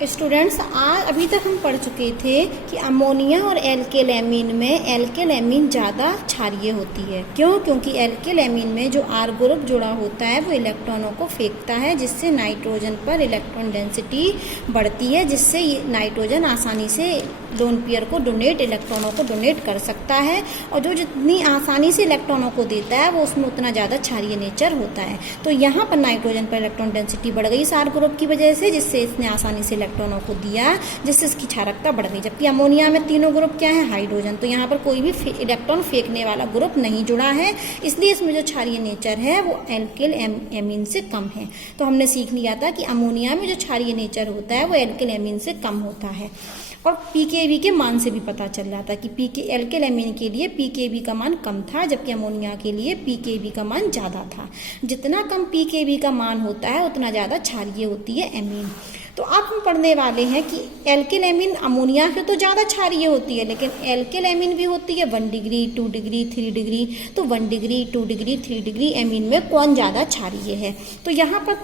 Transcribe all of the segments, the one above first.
Students आज अभी तक हम पढ़ चुके थे कि अमोनिया और एल्केल एमीन में एल्केल एमीन ज़्यादा क्षारीय होती है। क्यों? क्योंकि एल्केल एमीन में जो आर ग्रुप जुड़ा होता है वो इलेक्ट्रॉनों को फेंकता है, जिससे नाइट्रोजन पर इलेक्ट्रॉन डेंसिटी बढ़ती है, जिससे नाइट्रोजन आसानी से लोन पेयर को इलेक्ट्रॉनों को डोनेट कर सकता है। और जो जितनी आसानी से इलेक्ट्रॉनों को देता है वो उसमें उतना ज़्यादा क्षारीय नेचर होता है। तो यहाँ पर नाइट्रोजन पर इलेक्ट्रॉन डेंसिटी बढ़ गई इस आर ग्रुप की वजह से, जिससे इसने आसानी से इलेक्ट्रॉनों को दिया, जिससे इसकी क्षारकता बढ़ गई। जबकि अमोनिया में तीनों ग्रुप क्या है? हाइड्रोजन। तो यहाँ पर कोई भी इलेक्ट्रॉन फेंकने वाला ग्रुप नहीं जुड़ा है, इसलिए इसमें जो क्षारीय नेचर है वो एल्केल एमीन से कम है। तो हमने सीख लिया था कि अमोनिया में जो क्षारीय नेचर होता है वो एल्केल एमीन से कम होता है। और पीकेबी के मान से भी पता चल रहा था कि एल्केल एमीन के लिए पीकेबी का मान कम था, जबकि अमोनिया के लिए पीकेबी का मान ज़्यादा था। जितना कम पीकेबी का मान होता है उतना ज़्यादा क्षारीय होती है एमीन। तो अब हम पढ़ने वाले हैं कि एल्केल एमीन अमोनिया से तो ज़्यादा क्षारीय होती है, लेकिन एल्केल एमीन भी होती है 1 डिग्री, 2 डिग्री, 3 डिग्री। तो 1 डिग्री, 2 डिग्री, 3 डिग्री एमीन में कौन ज़्यादा क्षारीय है? तो यहाँ पर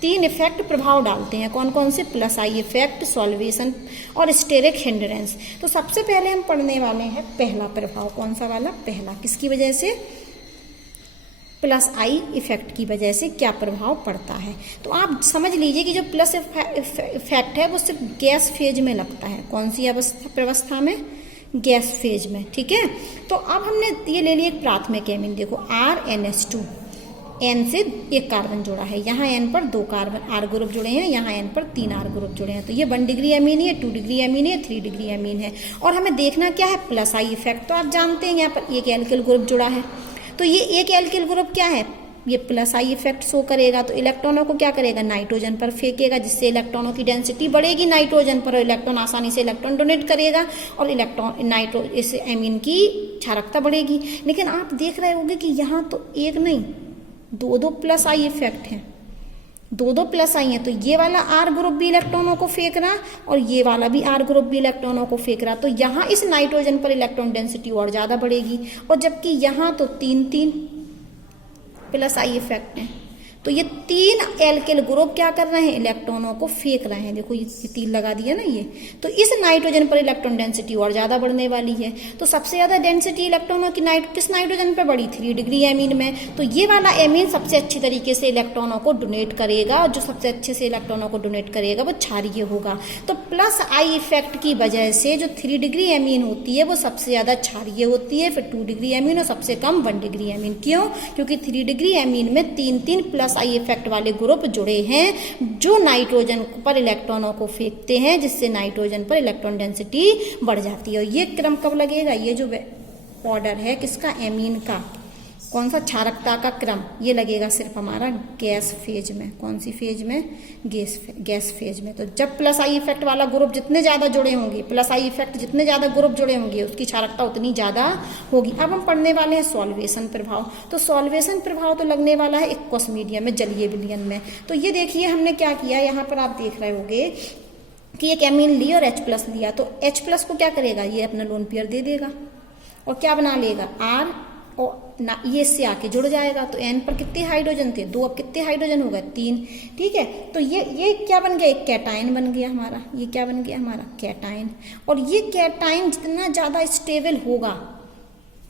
तीन इफेक्ट प्रभाव डालते हैं। कौन कौन से? प्लस आई इफेक्ट, सॉल्वेशन और स्टेरिक हिंड्रेंस। तो सबसे पहले हम पढ़ने वाले हैं पहला प्रभाव। कौन सा वाला? पहला। किसकी वजह से? प्लस आई इफेक्ट की वजह से क्या प्रभाव पड़ता है। तो आप समझ लीजिए कि जो प्लस इफेक्ट है वो सिर्फ गैस फेज में लगता है। कौन सी व्यवस्था में? गैस फेज में। ठीक है। तो अब हमने ये ले लिया एक प्राथमिक एमीन। देखो RnH2, N से एक कार्बन जोड़ा है, यहाँ N पर 2 कार्बन आर ग्रुप जुड़े हैं, यहाँ N पर 3 आर ग्रुप जुड़े हैं। तो ये 1 डिग्री एमीन है, 2 डिग्री एमीन है, 3 डिग्री एमीन है। और हमें देखना क्या है? Plus I effect. तो आप जानते हैं यहाँ पर एक एल्किल ग्रुप जुड़ा है, तो ये एक एल्किल ग्रुप क्या है? ये प्लस आई इफेक्ट शो करेगा। तो इलेक्ट्रॉनों को क्या करेगा? नाइट्रोजन पर फेंकेगा, जिससे इलेक्ट्रॉनों की डेंसिटी बढ़ेगी नाइट्रोजन पर, और इलेक्ट्रॉन आसानी से इलेक्ट्रॉन डोनेट करेगा और इस एमीन की क्षारकता बढ़ेगी। लेकिन आप देख रहे होंगे कि यहाँ तो एक नहीं, 2 प्लस आई इफेक्ट हैं, 2 प्लस आई है। तो ये वाला आर ग्रुप भी इलेक्ट्रॉनों को फेंक रहा और ये वाला भी आर ग्रुप भी इलेक्ट्रॉनों को फेंक रहा। तो यहाँ इस नाइट्रोजन पर इलेक्ट्रॉन डेंसिटी और ज्यादा बढ़ेगी, और जबकि यहाँ तो 3 प्लस आई इफेक्ट है। तो ये 3 एल्किल ग्रुप क्या कर रहे हैं? इलेक्ट्रॉनों को फेंक रहे हैं। देखो ये 3 लगा दिया ना ये। तो इस नाइट्रोजन पर इलेक्ट्रॉन डेंसिटी और ज्यादा बढ़ने वाली है। तो सबसे ज्यादा डेंसिटी इलेक्ट्रॉनों की किस नाइट्रोजन पर बढ़ी? 3 डिग्री एमीन में। तो ये वाला एमीन सबसे अच्छी तरीके से इलेक्ट्रॉनों को डोनेट करेगा, और जो सबसे अच्छे से इलेक्ट्रॉनों को डोनेट करेगा वो क्षारीय होगा। तो प्लस आई इफेक्ट की वजह से जो 3 डिग्री एमीन होती है वो सबसे ज्यादा क्षारीय होती है, फिर 2 डिग्री एमीन और सबसे कम 1 डिग्री एमीन। क्यों? क्योंकि 3 डिग्री एमीन में 3 प्लस आई इफेक्ट वाले ग्रुप जुड़े हैं, जो नाइट्रोजन पर इलेक्ट्रॉनों को फेंकते हैं, जिससे नाइट्रोजन पर इलेक्ट्रॉन डेंसिटी बढ़ जाती है। और ये क्रम कब लगेगा? ये जो ऑर्डर है किसका? एमीन का। कौन सा? क्षारकता का क्रम। ये लगेगा सिर्फ हमारा गैस फेज में। कौन सी फेज में? गैस फेज में। तो जब प्लस आई इफेक्ट वाला ग्रुप जितने ज्यादा जुड़े होंगे, प्लस आई इफेक्ट जितने ज्यादा ग्रुप जुड़े होंगे, उसकी क्षारकता उतनी ज्यादा होगी। अब हम पढ़ने वाले हैं सॉल्वेशन प्रभाव। तो सॉल्वेशन प्रभाव तो लगने वाला है एक्वस मीडियम में, जलीय विलयन में। तो ये देखिए हमने क्या किया, यहाँ पर आप देख रहे होंगे कि एक एमीन ली और H+ लिया। तो H+ को क्या करेगा? ये अपना लोन पेयर दे देगा और क्या बना लेगा? R, और ना ये इससे आके जुड़ जाएगा। तो N पर कितने हाइड्रोजन थे? 2। अब कितने हाइड्रोजन हो गए? 3। ठीक है। तो ये क्या बन गया? एक कैटायन बन गया हमारा। ये क्या बन गया हमारा? कैटायन। और ये कैटायन जितना ज्यादा स्टेबल होगा,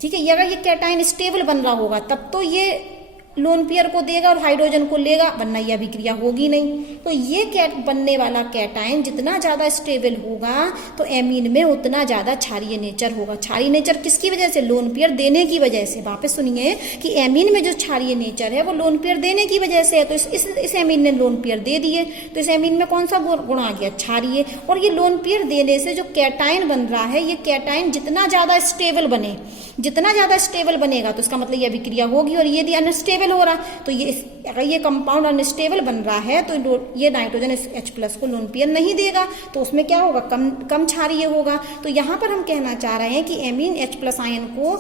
ठीक है, ये अगर ये कैटायन स्टेबल बन रहा होगा तब तो ये लोन पेयर को देगा और हाइड्रोजन को लेगा, वरना यह अभिक्रिया होगी नहीं। तो ये बनने वाला कैटायन जितना ज्यादा स्टेबल होगा तो एमीन में उतना ज्यादा क्षारीय नेचर होगा। क्षारीय नेचर किसकी वजह से? लोन पेयर देने की वजह से। वापस सुनिए कि एमीन में जो क्षारीय नेचर है वो लोन पेयर देने की वजह से है। तो इस एमीन ने लोन पेयर दे दिए, तो इस एमीन में कौन सा गुण आ गया? क्षारीय। और ये लोन पेयर देने से जो कैटायन बन रहा है, ये कैटायन जितना ज्यादा स्टेबल बने, जितना ज्यादा स्टेबल बनेगा तो इसका मतलब ये अभिक्रिया होगी। और ये अनस्टेबल हो रहा, तो अगर ये कंपाउंड अनस्टेबल बन रहा है तो ये नाइट्रोजन H+ को लोन पेयर नहीं देगा, तो उसमें क्या होगा? कम क्षारीय होगा। तो यहाँ पर हम कहना चाह रहे हैं कि एमीन H+ आयन को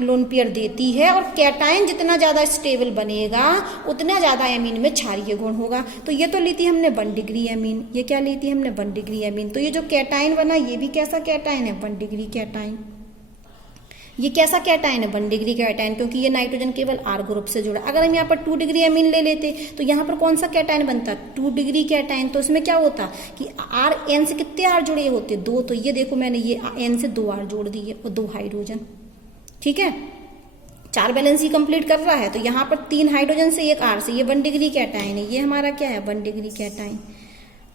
लोन पेयर देती है, और कैटायन जितना ज्यादा स्टेबल बनेगा उतना ज्यादा एमीन में क्षारीय गुण होगा। तो ये तो ली थी हमने 1 डिग्री एमीन। ये क्या ली थी हमने? 1 डिग्री एमीन। तो ये जो कैटायन बना ये भी कैसा कैटायन है? 1 डिग्री कैटायन। ये कैसा कैटायन है, 1 डिग्री कैटायन, क्योंकि ये नाइट्रोजन केवल R ग्रुप से जुड़ा। अगर हम यहाँ पर 2 डिग्री एमीन ले लेते तो यहाँ पर कौन सा कैटायन बनता, 2 डिग्री कैटायन। तो इसमें क्या होता कि R N से कितने R जुड़े होते, 2। तो ये देखो मैंने ये N से 2 R जोड़ दिए और 2 हाइड्रोजन, ठीक है, 4 बैलेंस ही कंप्लीट कर रहा है। तो यहाँ पर 3 हाइड्रोजन से 1 R से, ये 1 डिग्री कैटायन है, ये हमारा क्या है 1 डिग्री कैटायन।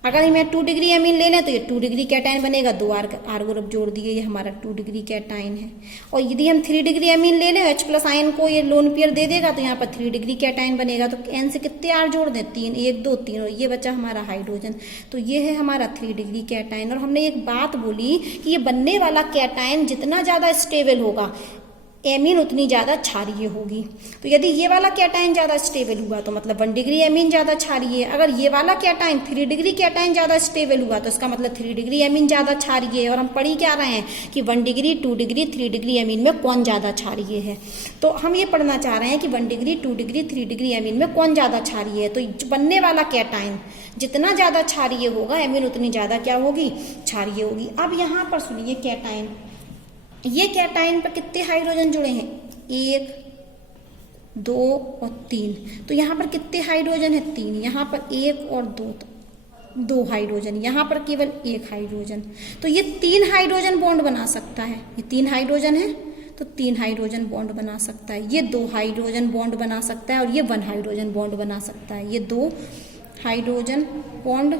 अगर मैं 2 डिग्री एमीन ले लें तो ये 2 डिग्री कैटायन बनेगा, 2 R ग्रुप जोड़ दिए, ये हमारा 2 डिग्री कैटायन है। और यदि हम 3 डिग्री एमीन ले लें, H प्लस आयन को ये लोन पेयर दे देगा तो यहाँ पर 3 डिग्री कैटायन बनेगा। तो N से कितने R जोड़ दें, 3, 1 2 3, और ये बचा हमारा हाइड्रोजन। तो ये है हमारा 3 डिग्री कैटायन। और हमने एक बात बोली कि ये बनने वाला कैटायन जितना ज्यादा स्टेबल होगा, एमीन उतनी ज्यादा क्षारीय होगी। तो यदि ये वाला कैटायन ज्यादा स्टेबल हुआ तो मतलब 1 डिग्री एमीन ज्यादा क्षारीय है। अगर ये वाला कैटायन 3 डिग्री कैटायन ज्यादा स्टेबल हुआ तो इसका मतलब 3 डिग्री एमीन ज्यादा क्षारीय है। और हम पढ़ी क्या रहे हैं कि 1 डिग्री, 2 डिग्री, 3 डिग्री एमीन में कौन ज्यादा क्षारीय है। तो हम ये पढ़ना चाह रहे हैं कि 1 डिग्री, 2 डिग्री, 3 डिग्री एमीन में कौन ज्यादा क्षारीय है। तो बनने वाला कैटायन जितना ज्यादा क्षारीय होगा, एमीन उतनी ज्यादा क्या होगी, क्षारीय होगी। अब यहाँ पर सुनिए कैटायन, ये कैटायन पर कितने हाइड्रोजन जुड़े हैं, 1 2 और 3। तो यहाँ पर कितने हाइड्रोजन है, 3। यहाँ पर 1 और 2 हाइड्रोजन, यहाँ पर केवल 1 हाइड्रोजन। तो ये 3 हाइड्रोजन बॉन्ड बना सकता है। ये 3 हाइड्रोजन है तो 3 हाइड्रोजन बॉन्ड बना सकता है। ये 2 हाइड्रोजन बॉन्ड बना सकता है और ये 1 हाइड्रोजन बॉन्ड बना सकता है। ये 2 हाइड्रोजन बॉन्ड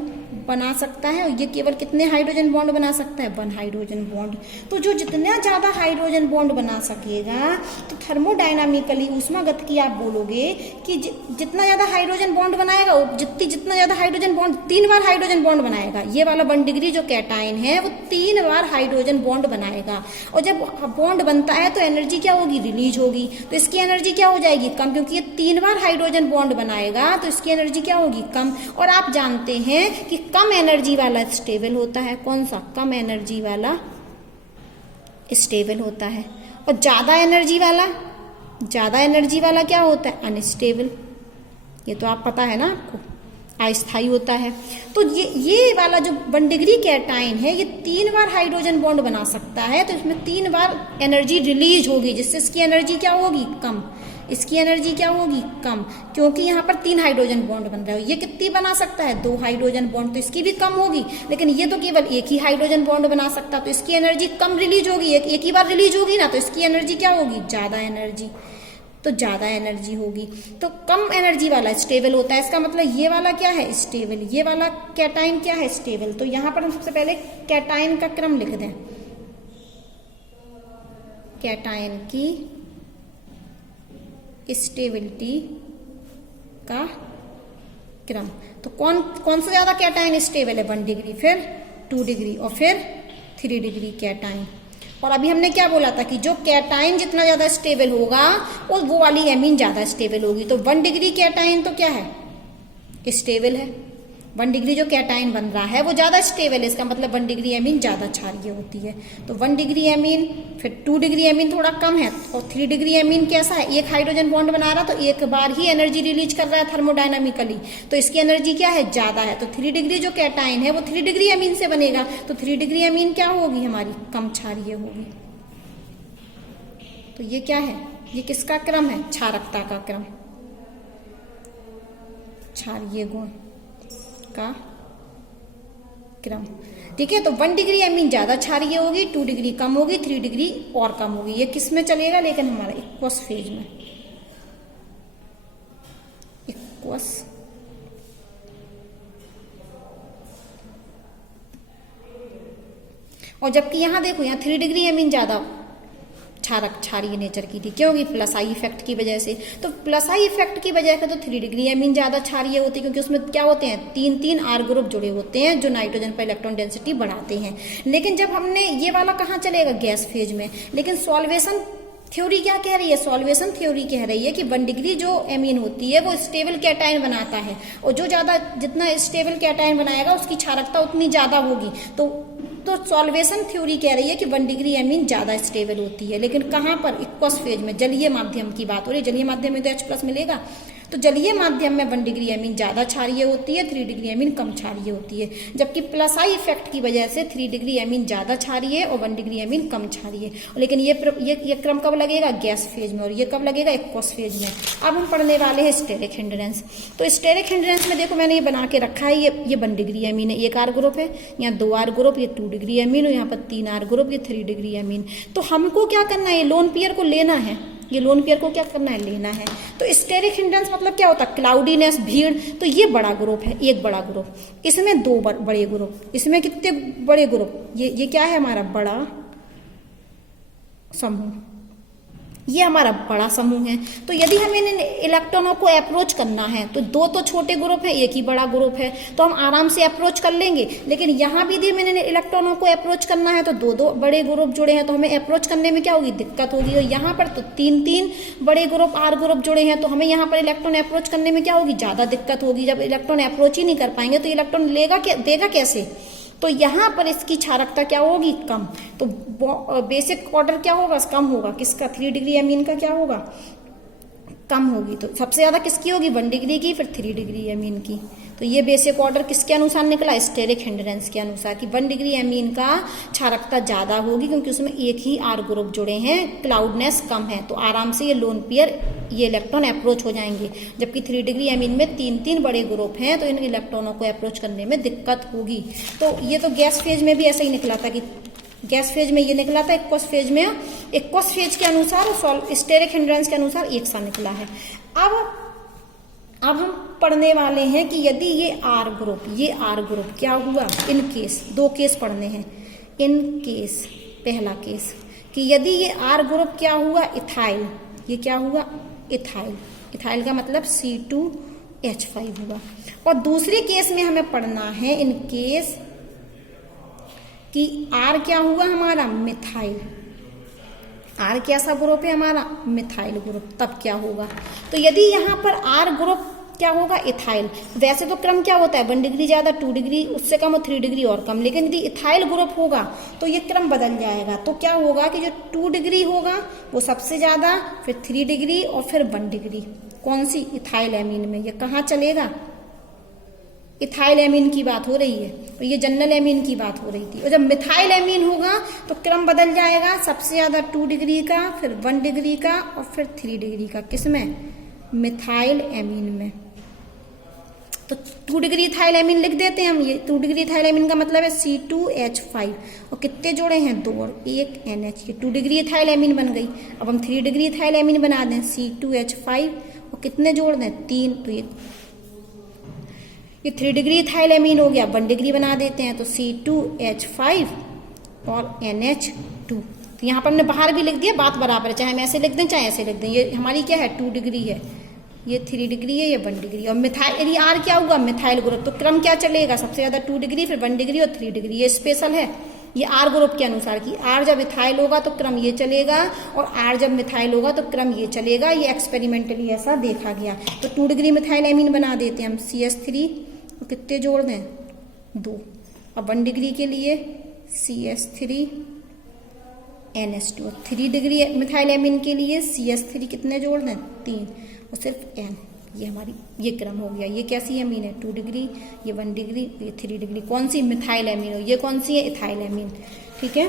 बना सकता है और ये केवल कितने हाइड्रोजन बॉन्ड बना सकता है, 1 हाइड्रोजन बॉन्ड। तो जो जितना ज्यादा हाइड्रोजन बॉन्ड बना सकेगा, तो थर्मोडायनामिकली ऊष्मागतिकी आप बोलोगे कि जितना ज्यादा हाइड्रोजन बॉन्ड बनाएगा, जितना ज्यादा हाइड्रोजन बॉन्ड, 3 बार हाइड्रोजन बॉन्ड बनाएगा। ये वाला 1 डिग्री जो कैटायन है वो 3 बार हाइड्रोजन बॉन्ड बनाएगा। और जब बॉन्ड बनता है तो एनर्जी क्या होगी, रिलीज होगी। तो इसकी एनर्जी क्या हो जाएगी, कम, क्योंकि ये 3 बार हाइड्रोजन बॉन्ड बनाएगा तो इसकी एनर्जी क्या होगी, कम। और आप जानते हैं कि कम एनर्जी वाला स्टेबल होता है। कौन सा, कम एनर्जी वाला स्टेबल होता है। और ज्यादा एनर्जी वाला क्या होता है, अनस्टेबल। ये तो आप पता है ना आपको, अस्थायी होता है। तो ये वाला जो 1 डिग्री कैटायन है, ये 3 बार हाइड्रोजन बॉन्ड बना सकता है। तो इसमें 3 बार एनर्जी रिलीज होगी, जिससे इसकी एनर्जी क्या होगी, कम। इसकी एनर्जी क्या होगी, कम, क्योंकि यहाँ पर 3 हाइड्रोजन बॉन्ड बन रहा है। ये कितनी बना सकता है, 2 हाइड्रोजन बॉन्ड, तो इसकी भी कम होगी। लेकिन ये तो केवल 1 ही हाइड्रोजन बॉन्ड बना सकता, तो इसकी एनर्जी कम रिलीज होगी। एक ही बार रिलीज होगी ना, तो इसकी एनर्जी क्या होगी, ज्यादा एनर्जी। तो ज्यादा एनर्जी होगी। तो कम एनर्जी वाला स्टेबल होता है। इसका मतलब ये वाला क्या है, स्टेबल। ये वाला कैटायन क्या है, स्टेबल। तो यहाँ पर हम सबसे पहले कैटायन का क्रम लिख दें, कैटायन की स्टेबिलिटी का क्रम। तो कौन सा ज्यादा कैटायन स्टेबल है, 1 डिग्री, फिर 2 डिग्री और फिर 3 डिग्री कैटायन। और अभी हमने क्या बोला था कि जो कैटायन जितना ज्यादा स्टेबल होगा वो वाली एमीन ज्यादा स्टेबल होगी। तो 1 डिग्री कैटायन तो क्या है, स्टेबल है। 1 डिग्री जो कैटायन बन रहा है वो ज्यादा स्टेबल है। इसका मतलब 1 डिग्री एमीन ज्यादा क्षारीय होती है। तो 1 डिग्री एमीन, फिर 2 डिग्री एमीन थोड़ा कम है, और 3 डिग्री एमीन कैसा है, 1 हाइड्रोजन बॉन्ड बना रहा, तो 1 बार ही एनर्जी रिलीज कर रहा है थर्मोडायनामिकली। तो इसकी एनर्जी क्या है, ज्यादा है। तो 3 डिग्री जो कैटायन है वो 3 डिग्री एमीन से बनेगा। तो 3 डिग्री एमीन क्या होगी हमारी, कम क्षारीय होगी। तो ये क्या है, ये किसका क्रम है, क्षारकता का क्रम, क्षारीय गुण का क्रम। ठीक है। तो 1 डिग्री एमीन ज्यादा क्षारीय होगी, 2 डिग्री कम होगी, 3 डिग्री और कम होगी। ये किस में चलेगा, लेकिन हमारा इक्वस फेज में, इक्वस और जबकि यहां देखो, यहाँ 3 डिग्री एमीन ज्यादा क्षारीय नेचर की थी, क्योंकि प्लस आई इफेक्ट की वजह से। तो प्लस आई इफेक्ट की वजह से तो 3 डिग्री एमीन ज्यादा क्षारीय होती है, क्योंकि उसमें क्या होते हैं, 3 R ग्रुप जुड़े होते हैं जो नाइट्रोजन पर इलेक्ट्रॉन डेंसिटी बढ़ाते हैं। लेकिन जब हमने ये वाला कहाँ चलेगा, गैस फेज में। लेकिन सॉल्वेशन थ्योरी क्या कह रही है, सॉल्वेशन थ्योरी कह रही है कि 1 डिग्री जो एमीन होती है वो स्टेबल कैटायन बनाता है, और जो जितना स्टेबल कैटायन बनाएगा उसकी क्षारकता उतनी ज्यादा होगी। तो सॉल्वेशन थ्योरी कह रही है कि 1 डिग्री एमीन ज्यादा स्टेबल होती है। लेकिन कहाँ पर, इक्वस फेज में, जलीय माध्यम की बात हो रही है। जलीय माध्यम में तो H+ मिलेगा। तो जलीय माध्यम में 1 डिग्री एमीन ज्यादा क्षारीय होती है, 3 डिग्री एमीन कम क्षारीय होती है, जबकि प्लस आई इफेक्ट की वजह से 3 डिग्री एमीन ज्यादा क्षारीय और 1 डिग्री एमीन कम क्षारीय। लेकिन ये क्रम कब लगेगा? गैस फेज में, और ये कब लगेगा? एक्वस फेज में। अब हम पढ़ने वाले हैं स्टेरिक हिंड्रेंस। तो स्टेरिक हिंड्रेंस में देखो मैंने ये बना के रखा है, ये 1 डिग्री एमीन है, एक आर ग्रुप है, यहाँ 2 आर ग्रुप, ये 2 डिग्री एमीन, और यहाँ पर 3 आर ग्रुप, ये 3 डिग्री एमीन। तो हमको क्या करना है? लोन पेयर को लेना है, ये लोन पेयर को क्या करना है? लेना है। तो स्टेरिक हिंड्रेंस मतलब क्या होता है? क्लाउडीनेस, भीड़। तो ये बड़ा ग्रुप है, एक बड़ा ग्रुप, इसमें 2 बड़े ग्रुप, इसमें कितने बड़े ग्रुप? ये क्या है? हमारा बड़ा समूह, ये हमारा बड़ा समूह है। तो यदि हमें इन इलेक्ट्रॉनों को अप्रोच करना है तो 2 तो छोटे ग्रुप है, एक ही बड़ा ग्रुप है, तो हम आराम से अप्रोच कर लेंगे। लेकिन यहाँ भी मैंने इलेक्ट्रॉनों को अप्रोच करना है तो 2 बड़े ग्रुप जुड़े हैं, तो हमें अप्रोच करने में क्या होगी? दिक्कत होगी। और यहाँ पर तो 3 बड़े ग्रुप आर ग्रुप जुड़े हैं, तो हमें यहाँ पर इलेक्ट्रॉन अप्रोच करने में क्या होगी? ज्यादा दिक्कत होगी। जब इलेक्ट्रॉन अप्रोच ही नहीं कर पाएंगे तो इलेक्ट्रॉन देगा कैसे? तो यहाँ पर इसकी क्षारकता क्या होगी? कम। तो बेसिक ऑर्डर क्या होगा? कम होगा। किसका? 3 डिग्री एमीन का क्या होगा? कम होगी। तो सबसे ज्यादा किसकी होगी? 1 डिग्री की, फिर 3 डिग्री एमीन की। तो ये बेसिक ऑर्डर किसके अनुसार निकला? स्टेरिक हिंड्रेंस के अनुसार, कि 1 डिग्री एमीन का क्षारकता ज्यादा होगी क्योंकि उसमें एक ही आर ग्रुप जुड़े हैं, क्लाउडनेस कम है, तो आराम से ये लोन पेयर, ये इलेक्ट्रॉन अप्रोच हो जाएंगे। जबकि 3 डिग्री एमीन में 3 बड़े ग्रुप हैं, तो इन इलेक्ट्रॉनों को अप्रोच करने में दिक्कत होगी। तो ये तो गैस फेज में भी ऐसा ही निकला था, कि गैस फेज में ये निकला था, एक्वस फेज में, एक्वस फेज के अनुसार स्टेरिक हिंड्रेंस के अनुसार एक सा निकला है। अब हम पढ़ने वाले हैं कि यदि ये आर ग्रुप क्या हुआ? इन केस 2 केस पढ़ने हैं। इन केस, पहला केस कि यदि ये आर ग्रुप क्या हुआ? इथाइल, ये क्या हुआ? इथाइल। इथाइल का मतलब C2H5 हुआ। और दूसरे केस में हमें पढ़ना है इन केस कि आर क्या हुआ हमारा? मिथाइल। आर कैसा ग्रुप है हमारा? Methyl group. तब क्या होगा? तो यदि यहाँ पर आर ग्रुप क्या होगा? इथाइल। वैसे तो क्रम क्या होता है? 1 डिग्री ज्यादा, 2 डिग्री उससे कम और 3 डिग्री और कम, लेकिन यदि इथाइल ग्रुप होगा तो ये क्रम बदल जाएगा। तो क्या होगा कि जो 2 डिग्री होगा वो सबसे ज्यादा, फिर 3 डिग्री और फिर 1 डिग्री। कौन सी? इथाइल एमीन में। ये कहाँ चलेगा? इथाइल एमीन की बात हो रही है, तो ये जनरल एमीन की बात हो रही थी। और जब मिथाइल एमीन होगा तो क्रम बदल जाएगा, सबसे ज्यादा 2 डिग्री का, फिर 1 डिग्री का और फिर 3 डिग्री का। किसमें? मिथाइल एमीन में। तो 2 डिग्री इथाइल एमीन लिख देते हैं हम। ये 2 डिग्री इथाइल एमीन का मतलब है C2H5, और कितने जोड़े हैं? 2 और 1 NH। ये 2 डिग्री इथाइल एमीन बन गई। अब हम 3 डिग्री इथाइल एमीन बना दें, C2H5, और कितने जोड़ दें? 3। तो ये 3 डिग्री इथाइल एमीन हो गया। 1 डिग्री बना देते हैं, तो C2H5 और NH2। तो यहाँ पर हमने बाहर भी लिख दिया, बात बराबर है, चाहे हम ऐसे लिख दें चाहे ऐसे लिख दें। ये हमारी क्या है? 2 डिग्री है, ये 3 डिग्री है, ये 1 डिग्री। और मिथाइल, यदि आर क्या हुआ? मिथाइल ग्रुप, तो क्रम क्या चलेगा? सबसे ज्यादा 2 डिग्री, फिर 1 डिग्री और 3 डिग्री। ये स्पेशल है, ये आर ग्रुप के अनुसार की आर जब इथाइल होगा तो क्रम ये चलेगा, और आर जब मिथाइल होगा तो क्रम ये चलेगा। ये एक्सपेरिमेंटली ऐसा देखा गया। तो 2 डिग्री मिथाइल एमीन बना देते हैं हम, CH3, तो कितने जोड़ दें? 2। अब 1 डिग्री के लिए CH3 NH2। 3 degree methyl amine के लिए CH3 कितने जोड़ दें? 3, और सिर्फ N। ये हमारी ये क्रम हो गया। ये कैसी एमीन है? 2 डिग्री, ये 1 डिग्री, ये 3 डिग्री। कौन सी? Methyl amine. ये कौन सी है? Ethyl amine. ठीक है।